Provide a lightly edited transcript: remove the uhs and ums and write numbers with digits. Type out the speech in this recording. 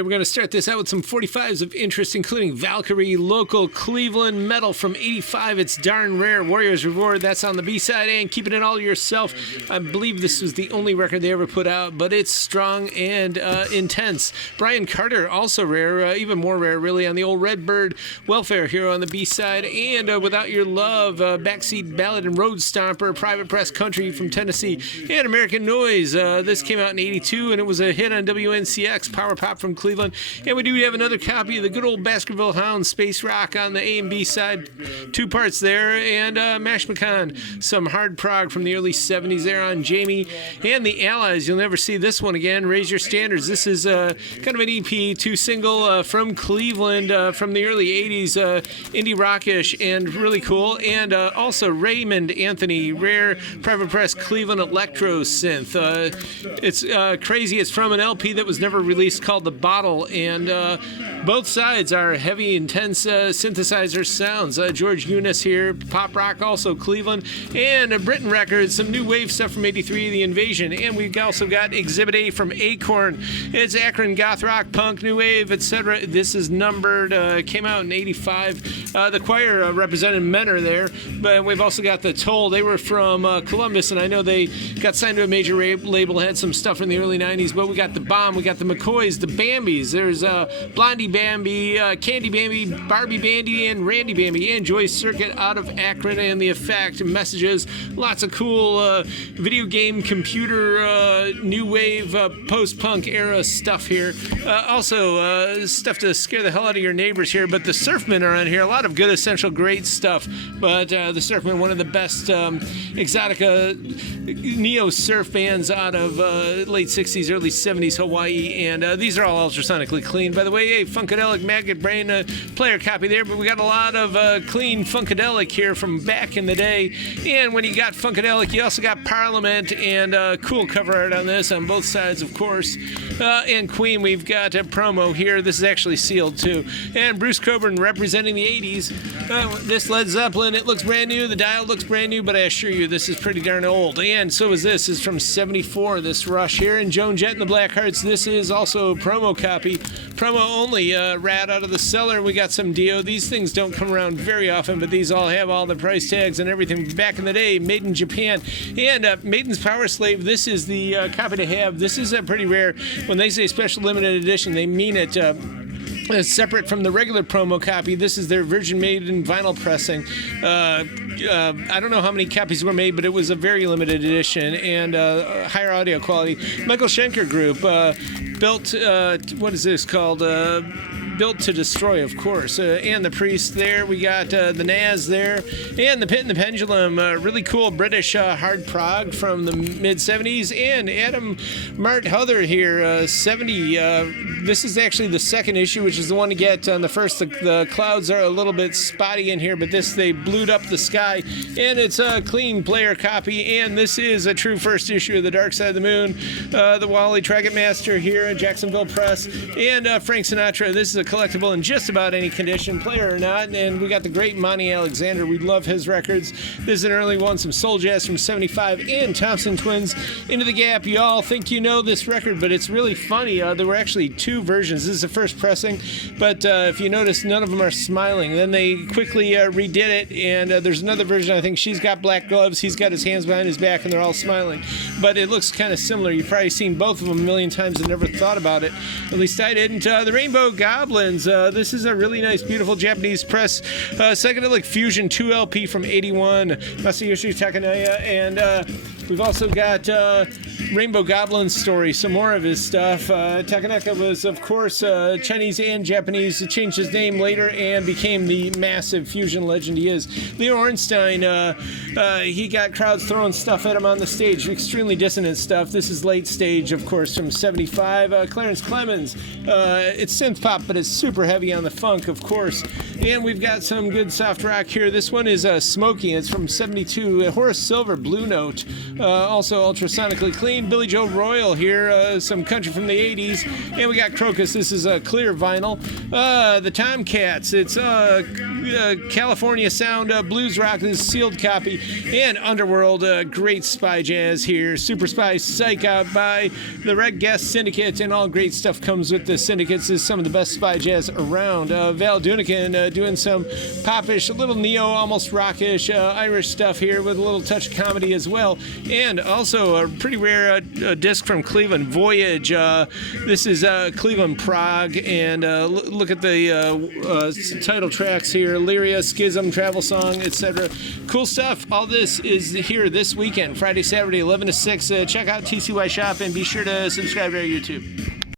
We're going to start this out with some 45s of interest, including Valkyrie, local Cleveland metal from 85. It's Darn Rare, Warriors Reward. That's on the B-side, and Keeping It All Yourself. I believe this was the only record they ever put out, but it's strong and intense. Brian Carter, also rare, even more rare, really, on the old Redbird Welfare Hero on the B-side. And Without Your Love, Backseat Ballad and Road Stomper, Private Press Country from Tennessee, and American Noise. This came out in 82, and it was a hit on WNCX, Power Pop from Cleveland. And we do have another copy of the good old Baskerville Hound Space Rock on the A and B side, two parts there, and Mash McCon, some hard prog from the early 70s there on Jamie and the Allies. You'll never see this one again. Raise Your Standards. This is kind of an EP, two single from Cleveland from the early 80s, indie rockish and really cool. And also Raymond Anthony, rare Private Press Cleveland electro synth. It's crazy. It's from an LP that was never released called The Bottle, and both sides are heavy, intense synthesizer sounds. George Eunice here, pop rock, also Cleveland, and Britain Records, some new wave stuff from 83, The Invasion, and we've also got Exhibit A from Acorn. It's Akron goth rock, punk, new wave, etc. This is numbered, came out in 85. The Choir represented Menor there, but we've also got The Toll. They were from Columbus, and I know they got signed to a major label, had some stuff in the early 90s, but we got The Bomb, we got the McCoys, the Bambis. There's Blondie Bambi, Candy Bambi, Barbie Bandy, and Randy Bambi, and Joyce Circuit out of Akron, and The Effect, Messages, lots of cool video game, computer, new wave, post-punk era stuff here. Also, stuff to scare the hell out of your neighbors here, but the Surfmen are on here. A lot of good, essential, great stuff, but the Surfmen, one of the best exotica neo-surf bands out of late 60s, early 70s Hawaii, and these are all ultrasonically clean. By the way, hey, Funkadelic Maggot Brain player copy there, but we got a lot of clean Funkadelic here from back in the day. And when you got Funkadelic, you also got Parliament, and cool cover art on this on both sides, of course. And Queen, we've got a promo here. This is actually sealed too. And Bruce Coburn representing the 80s. This Led Zeppelin, it looks brand new. The dial looks brand new, but I assure you this is pretty darn old. And so is this. Is from 74, this Rush here. And Joan Jett and the Blackhearts, this is also a promo copy. Promo only, Rat Out of the Cellar. We got some Dio. These things don't come around very often, but these all have all the price tags and everything back in the day. Made in Japan. And Maiden's Power Slave, this is the copy to have. This is pretty rare. When they say special limited edition, they mean it. Separate from the regular promo copy, this is their Virgin Maiden vinyl pressing. I don't know how many copies were made, but it was a very limited edition and higher audio quality. Michael Schenker Group built, what is this called? Built to Destroy, of course. And the Priest there. We got the Naz there. And the Pit and the Pendulum. Really cool British hard prog from the mid-70s. And Adam Mart Huther here, 70. This is actually the second issue, which is the one to get on the first. The clouds are a little bit spotty in here, but this, they blued up the sky. And it's a clean player copy. And this is a true first issue of The Dark Side of the Moon. The Wally Traggett Master here at Jacksonville Press. And Frank Sinatra. This is a collectible in just about any condition, player or not. And we got the great Monty Alexander. We love his records. This is an early one, some Soul Jazz from 75, and Thompson Twins, Into the Gap. You all think you know this record, but it's really funny. There were actually two versions. This is the first pressing, but if you notice, none of them are smiling. Then they quickly redid it, and there's another version. I think she's got black gloves, he's got his hands behind his back, and they're all smiling. But it looks kind of similar. You've probably seen both of them a million times and never thought about it. At least I didn't. The Rainbow Goblins. This is a really nice, beautiful Japanese press psychedelic fusion 2 LP from 81. Masayoshi Takanaya, and we've also got Rainbow Goblin Story, some more of his stuff. Takanaka was, of course, Chinese and Japanese. He changed his name later and became the massive fusion legend he is. Leo Ornstein, he got crowds throwing stuff at him on the stage, extremely dissonant stuff. This is late stage, of course, from 75. Clarence Clemens, it's synth pop, but it's super heavy on the funk, of course. And we've got some good soft rock here. This one is Smokey. It's from 72. Horace Silver, Blue Note. Also ultrasonically clean. Billy Joe Royal here. Some country from the 80s. And we got Crocus. This is a clear vinyl. The Tomcats. It's California Sound Blues Rock, this is sealed copy, and Underworld, great spy jazz here. Super Spy Psych Out by the Red Guest Syndicate, and all great stuff comes with the Syndicates. This is some of the best spy jazz around. Val Dunican doing some popish, a little neo, almost rockish Irish stuff here with a little touch of comedy as well. And also a pretty rare disc from Cleveland, Voyage. This is Cleveland Prague, and look at the title tracks here: Lyria, Schism, Travel Song, etc. Cool stuff. All this is here this weekend, Friday, Saturday, 11 to 6. Check out TCY Shop and be sure to subscribe to our YouTube.